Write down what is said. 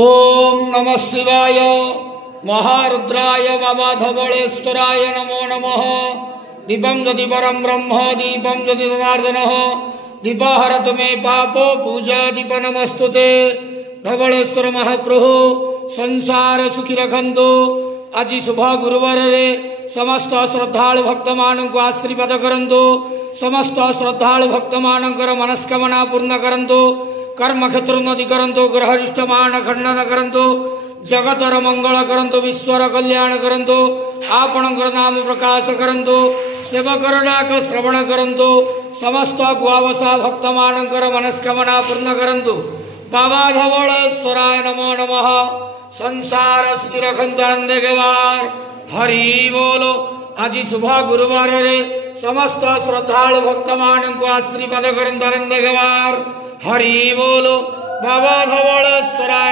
ओम नमः शिवाय महारुद्राय बाबा धवलेश्वराय नमो नमः। दीपं यदि परं ब्रह्म दीपं यदि जनार्दनः दीपहरत मे पापो पूजा दीप नमस्तुते। धवलेश्वर महाप्रभु संसार सुखी रखंतु। आज शुभ गुरुवार रे समस्त श्रद्धालु भक्त मानक आशीर्वाद करंतु। समस्त श्रद्धालु भक्त मानकर मनस्कामना पूर्ण करंतु। कर्म क्षेत्र नदी करंतु। ग्रहरिष्ठ मान खंडन करंतु। जगतर मंगल करंतु। विश्वर कल्याण करंतु। आपणकर नाम प्रकाश करंतु। सेवकर डाक श्रवण करंतु। समस्त गुआवसा भक्त मानकर मनस्कामना पूर्ण करंतु। बाबा धवलेश्वराय नमो नमः। संसार सुखी रखंतु आनंद गवार हरि बोलो। आज शुभ गुरुवार रे समस्त श्रद्धालु भक्त मानक आशीर्वाद करंतु आनंद गवार हरि बोलो। बाबा धवलेश्वराय।